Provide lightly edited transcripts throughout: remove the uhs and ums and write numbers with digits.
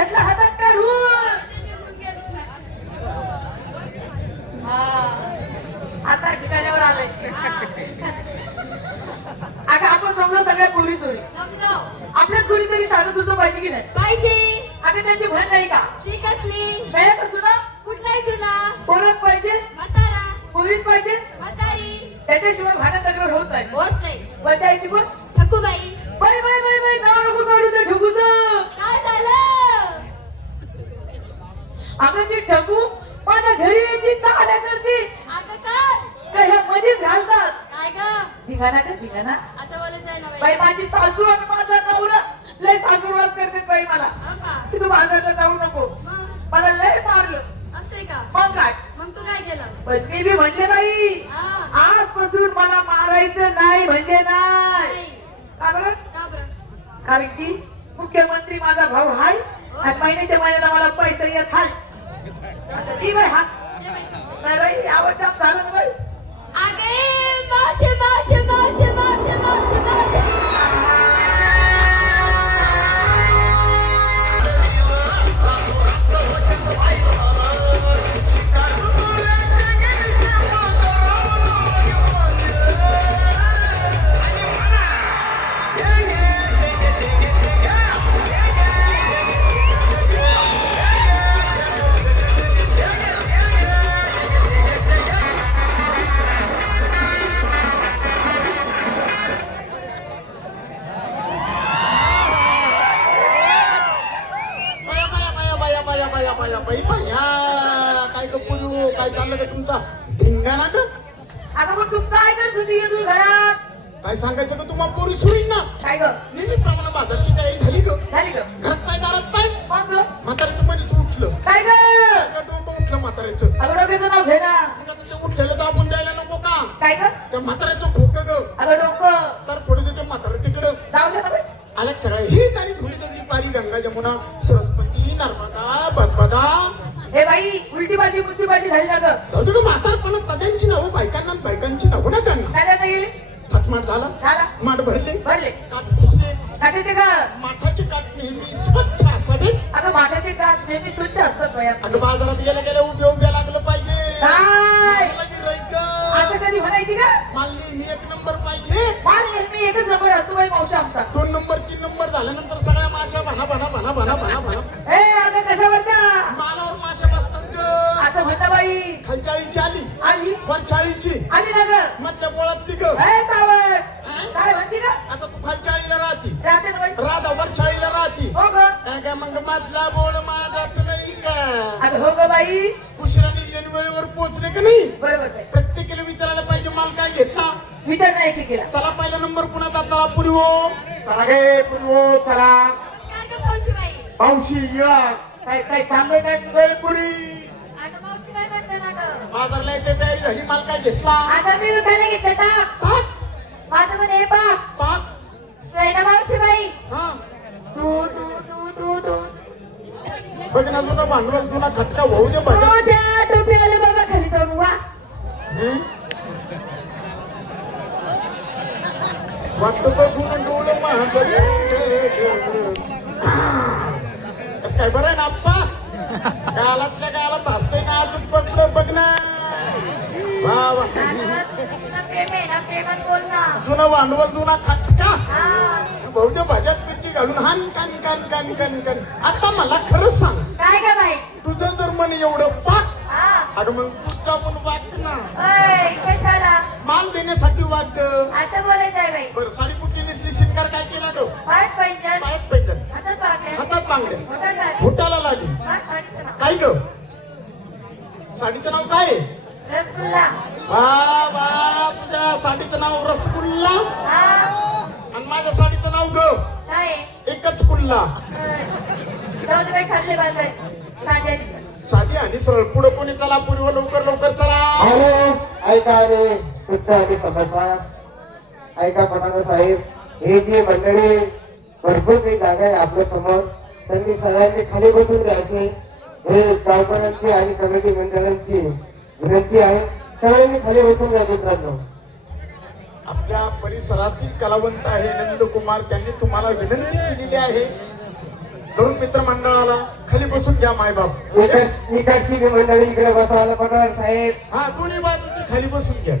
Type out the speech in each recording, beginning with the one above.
घेतला हातात काढून. आता ठिकाण्यावर आलाय. अगं आपण जमलो सगळ्या पोरी सोडी. आपल्यात कोणीतरी साधं सुद्धा पाहिजे की नाही? पाहिजे. अगं त्यांची म्हण नाही का? ती कसली? वेळापासून कुठलाय तुला? पोरात पाहिजे, म्हातारा. पोरीत पाहिजे, म्हातारी. त्याच्याशिवाय भांडण तक्रार होत नाही. होत नाही. बचायची कोण? ठकूबाई. बाई बाई बाई बाई नाव नको काढू त्या ठगूचं. काय झालं? अगं ती ठगू माझ्या घरी येते चाहड्या करते. अगं काय? का ह्या मध्येच घालतात. काय ग? धिंगाणा का धिंगाणा. आता बोलत जाय ना बाई माझी सासू आणि माझा नवरा लय सासूरवास करते बाई मला. हो का? की तू बाजारला जाऊ नको. मग मला लय मारलं. असते का? मग काय? मग तू काय केलं? पण मी बी म्हणले बाई हा. आजपासून मला मारायचं नाही म्हणजे नाही. नाही. का बरं? का बरं? कारण की मुख्यमंत्री माझा भाऊ हाय आणि महिन्याच्या महिन्याला मला पैसा येत हाय. ती बाई हा जे बाई. नाही बाई आवाज जाम झाला ना बाई. अगे मासे मासे मासे मासे मासे मासे. काय गप्पू काय चाललं का तुमचा धिंगाणा का? अगं मग तू काय करत होती येऊन घरात? काय सांगायचं का तुम्हाला पोरी सोडीन ना? काय ग नेहमीप्रमाणे बाजारची तयारी झाली ग. झाली ग? घरात पाय दारात पाय मग ग? म्हाताऱ्याचं मध्येच उठलं. काय ग? काय डोकं उठलं म्हाताऱ्याचं. अगं डोक्याचं नाव घे ना. मग आता ते उठलेलं दाबून द्यायला नको का? काय ग? त्या म्हाताऱ्याचं खोकं ग. अगं डोकं तर पुढे ते म्हातारं तिकडं जाऊ दे ना बाई. आल्या सगळ्या ही तारी धुळी दंडी पारी गंगा जमुना सरस्वती नर्मदा बदबदा. हे बाई उलटी बाजी मुसी बाजी झाली ना ग. जाऊ दे म्हातारपणा पदांची नावं बायकांना आणि बायकांची नावं ना त्यांना. काय जाता गेली? थाटमाट झाला झाला माठ भरले भरले. काठ पुसले. कशाचे ग? माठाचे काठ नेहमी स्वच्छ असावेत. अगं माठाचे काठ नेहमी स्वच्छ असतात बाया. अगं बाजारात गेल्या गेल्या उभ्या लागलं पाहिजे. काय मला गिऱ्हाईक असं कधी म्हणायची का? मला नेहमी एक नंबर पाहिजे. मान नेहमी एकच नंबर असतो बाई मावशी आमचा. 2 नंबर 3 नंबर झाल्यानंतर सगळ्या माशा भना भना भना भना भना भना ए अगं कशावरच्या? मालावर माशा बसतात ग. असं म्हणता बाई. खालचाळीची आली आली वरचाळीची आली ना ग. मधल्या पोळातली ग. ए चावट काय म्हणती का? आता तू खालचाळीला राहती राहते ना बाई. राधा वरचाळीला राहती. हो ग. काय मग मधला बोळ माझाच नाही का? अगं हो ग बाई. उशिरा निघल्याने वेळेवर पोहोचले का नाही? बरोबर बाई. प्रत्येकाला विचारायला पाहिजे माल काय घेतला. विचार नाही की केला. चला पहिला नंबर कुणाचा? चला पूर्वो. चला गे पूर्वो चला. काय ग मावशीबाई? पावशी या काय काय चाललंय काय तुझं पुरी? अगं मावशीबाई म्हणते ना ग. बाजारला यायची तयारी झाली. माल काय घेतला? आता मी विकायला घेतलं का? पाक माझं म्हणे हे पा पाक. तू आहे ना मावशी बाई. हा तू तू तू तू तू बघ ना जुना भांडवल जुना खटका होऊ दे बघा. हो त्या टोपी आले बाबा खाली जाऊन वा. वाटतं तर जुनं डोळं महाग. कसं काय बरं आहे ना आप्पा? गालातल्या गालात असते ना अजून पकडलं बघ ना. वा वा अगं, तुझं प्रेम आहे ना प्रेमात बोल ना. जुनं भांडवल जुना खटका हा. बहुतेक भाज्यात मिरची घालून हान कान कान कान कान कान. आता मला खरंच सांग काय ग बाई? तुझं जर मन एवढं पाक हा. अगं मग तुझा पण वाग ना. ओय, कशाला? माल देण्यासाठी वाग. असं बोलायचं आहे बाई. बरं साडी कुठली नेसली शिंगार काय केला ग? पाच पैंजण पायात पैठण हातात पाकळ्या हातात बांगड्या मोठा झाली. फुटाला लागली. पाच साडीचं नाव. काय ग? साडीचं नाव काय आहे? रसगुल्ला. वा वा तुझ्या साडीचं नाव रसगुल्ला हा. आणि माझ्या साडीचं नाव ग काय आहे? एकच कुल्ला. ओय. जाऊ दे बाई खाल्ले बाजार. साड्या दिल्या. साधी आणि सरळ पुढे कोणी चला पूर्व लवकर लवकर चला. अरे ऐका रे सुद्धा आणि समजता ऐका फटाणा साहेब. हे जी मंडळी भरपूर काही जागा आहे आपल्या समोर त्यांनी सगळ्यांनी खाली बसून द्यायचे. हे गावकऱ्यांची आणि कमिटी मंडळांची विनंती आहे. सगळ्यांनी खाली बसून द्या मित्रांनो. आपल्या परिसरातील कलावंत आहे नंदकुमार त्यांनी तुम्हाला विनंती केलेली आहे तरुण मित्र मंडळाला खाली बसून घ्या मायबाप. इकडची बी मंडळी इकडे बसायला पटणार साहेब. हा दोन्ही बाजूची खाली बसून घ्या.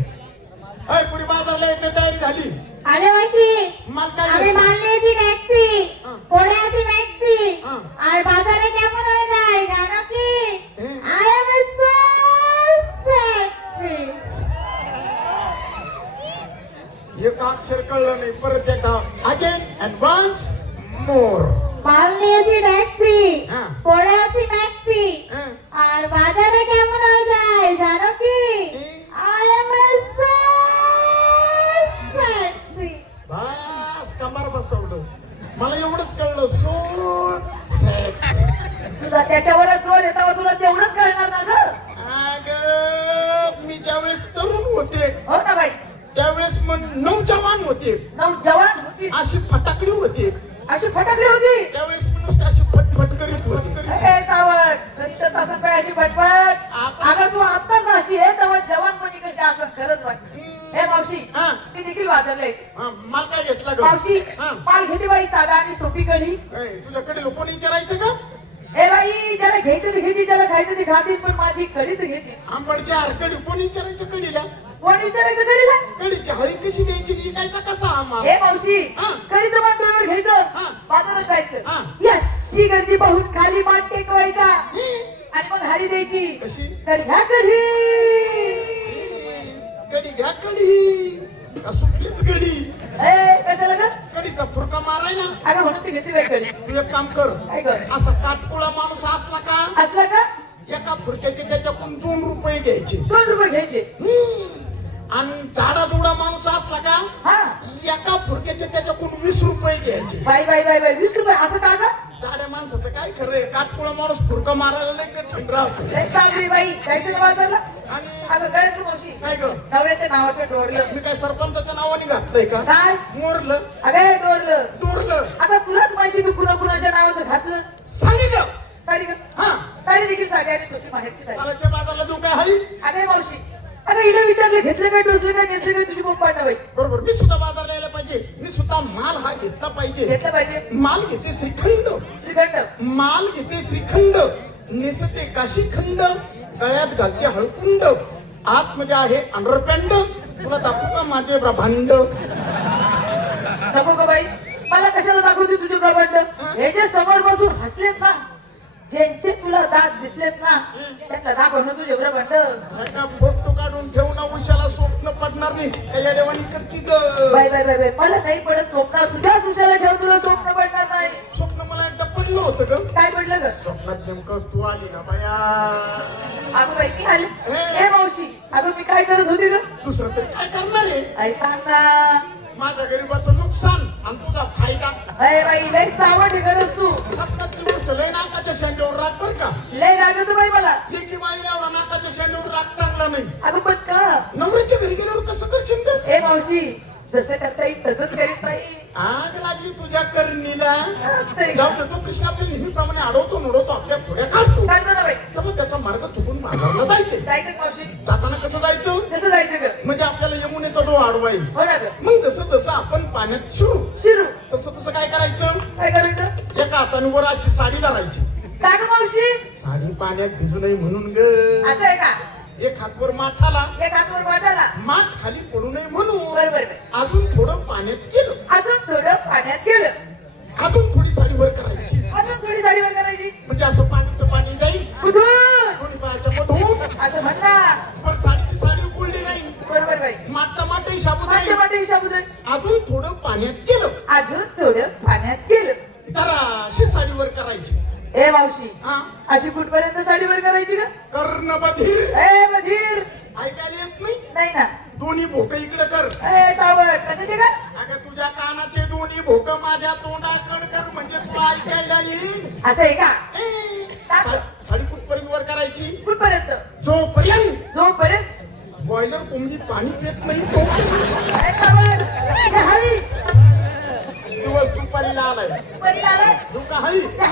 अय पुरी बाजारला यायची तयारी झाली. अरे मावशी माल काय आम्ही घेतला? मानलेची टॅक्सी हा. कोड्याची टॅक्सी हा. আর বাজারে কেমন হয়ে যায় জানো কি হ্যাঁ। আই এম সো সেক্সি एक अक्षर कळलं नाही. परत एकदा अगेन अँड वन्स मोर. মানলেছি ট্যাক্সি হ্যাঁ। কোড়াছি ট্যাক্সি হ্যাঁ। আর বাজারে কেমন হয়ে যায় জানো কি আই এম সো সেক্সি बस कमर बसवलं. मला एवढंच कळलं. So sex. तुझा त्याच्यावरच जोर आहे तेव्हा तुला तेवढंच कळणार ना ग. अगं मी त्यावेळेस तरुण होते. हो ना बाई. त्यावेळेस मग नौजवान होते. जवान होती अशी फटाकडी होती. अशी फटकली होती. त्यावेळेस म्हणून अशी फटफट करीत होती. ए सावट कधीच असं काय अशी फटफट. अगं तू आताच अशी आहे तेव्हा जवानपणी कशी असं खरंच वाटत. हे मावशी हा. मी देखील वाजरले. हा, माल काय घेतला ग? मावशी हा. पाल घेते बाई साधा आणि सोपी कढी. ए, तुझ्याकडे लोकांनी विचारायचं का? ए बाई ज्याला घ्यायचं ते घेते ज्याला खायचं ते खातील पण माझी कढीच घेते. आंबडच्या हरकडी कोणी विचारायचं कडीला? कोण विचारायचं कढीला. कडीची हळी कशी द्यायची विकायचा कसा आम्हाला? हे मावशी हा. कढीचं मान डोळ्यावर घ्यायचं हा. बाजारात जायचं हा. ही अशी गर्दी पाहून खाली मान टेकवायचा आणि मग हारी द्यायची. कशी? तर ह्या कढी. कडी घ्या कडी. का सुटलीच कडी? ए कशाला ग. कडीचा फुरका मारायला. अगं म्हणून ती घेतली बाई कढी. तू एक काम कर. काय कर. असा काटकोळा माणूस असला का असला का एका फुरक्याचे त्याच्याकडून 2 रुपये घ्यायचे. 2 रुपये घ्यायचे. आणि झाडा जुडा माणूस असला का हा एका फुरक्याचे त्याच्याकडून 20 रुपये घ्यायचे. बाई बाई बाई बाई 20 रुपये असं का ग. झाड्या माणसाचं काय खरंय. काटकोळा माणूस फुरका मारायला लय कठीण राहतो. लय चालली बाई जायचं ना बाजारला. आणि अगं कळलं मावशी काय ग नवऱ्याच्या नावाचं डोरलं. मी काय सरपंचाच्या नावाने घातलंय का? काय मोरलं अगं डोरलं. डोरलं. आता तुलाच माहिती तू कुणा कुणाच्या नावाचं घातलं. सांगितलं. साडी ग. हा साडी देखील साडी आणि सोपी बाहेरची साडी. कालाच्या बाजारला तू काय हाई? अगं मावशी अगं हिला विचारलं घेतलं काय टोचलं काय नेसलं काय तुझी पप्पा बाई. बरोबर. मी सुद्धा बाजारला यायला पाहिजे. मी सुद्धा माल हा घेतला पाहिजे. घेतलं पाहिजे. माल घेते श्रीखंड. श्रीखंड. माल घेते श्रीखंड. नेसते काशीखंड. गळ्यात घालते हळकुंड. आतमध्ये आहे अंडरपॅन्ड. तुला दाखवू का माझे ब्रह्मांड? नको ग बाई मला कशाला दाखवते तुझे प्रबंध. हे जे समोर बसून हसलेत ना ज्यांचे तुला दात दिसलेत ना त्यांना दाखव ना तुझे प्रबंध. एका फोटो काढून ठेवून उशाला स्वप्न पडणार नाही. त्या देवानी करती ग. बाई बाई बाई बाई मला नाही पडत स्वप्न. तुझ्याच उशाला ठेव तुला स्वप्न पडणार नाही. स्वप्न मला एकदा पडलं होतं ग. काय पडलं ग. स्वप्नात नेमकं तू आली ना बाया. अगं बाई मी आले. हे मावशी अगं मी काय करत होती ग. दुसरं तरी काय करणार आहे? आई सांग ना. माझ्या गरीबाचं नुकसान आणि तुझा फायदा. अरे बाई लय चावट हे करत तू. स्वप्नात ती गोष्ट लय नाकाच्या शेंड्यावर राग बर का. लय राग येतो बाई मला. लेकी बाई एवढा नाकाच्या शेंड्यावर राग चांगला नाही. अगं पण का. नवऱ्याच्या घरी गेल्यावर कसं करशील ग? ए मावशी जसं करता येईल तसंच करीत बाई. आग लागली तुझ्या करणीला. सरी. जाऊ दे. तो कृष्ण आपल्या नेहमीप्रमाणे अडवतो नडवतो आपल्या पुढे काढतो. काढतो ना बाई. तर मग त्याचा मार्ग चुकून मागायला जायचे. जायचं का मावशी. जाताना कसं जायचं? कसं जायचं ग. म्हणजे आपल्याला यमुनेचा डोळा अडवाईल. हो ना ग. मग जसं जसं आपण पाण्यात शिरू तसं तसं काय करायचं? काय करायचं. एका हाताने वर अशी साडी धरायची. का ग मावशी. साडी पाण्यात भिजू नये म्हणून ग. असं आहे का. एक हात वर माठाला. एक हातवर वाटायला. माठ खाली पडू नये म्हणून बरोबर. अजून थोडं पाण्यात केलं. अजून थोडं पाण्यात गेलं. अजून थोडी साडी वर करायची. अजून थोडी साडीवर करायची. म्हणजे असं पाण्याचं पाणी जाईल कुठून दोन्ही पायाच्या मधून. असं म्हणणार. वर साडीची साडी उकळली नाही. बरोबर बाई. माठचा माठही शाबूत माझ्या नाही. वाटे हिसाब दे. अजून थोडं पाण्यात केलं. अजून थोडं पाण्यात गेलं. जराशी साडी वर करायची. ए मावशी हा अशी कुठपर्यंत साडीवर करायची का. कर्ण बधीर. ए मधीर. ऐकायला येत नाही. नाही ना. दोन्ही भोक इकडे कर. अरे टावट कशाचे का. अगं तुझ्या कानाचे दोन्ही भोक माझ्या तोंडाकड कर म्हणजे तुला ऐकायला येईल. असं आहे का. ए, साडी कुठपर्यंत वर करायची. कुठपर्यंत. जोपर्यंत जोपर्यंत बॉयलर कोंबडी पाणी पित नाही तो ए टावट. हे हळी. दिवस दुपारीला आलाय. दुपारी आलाय. तू का हळी. हे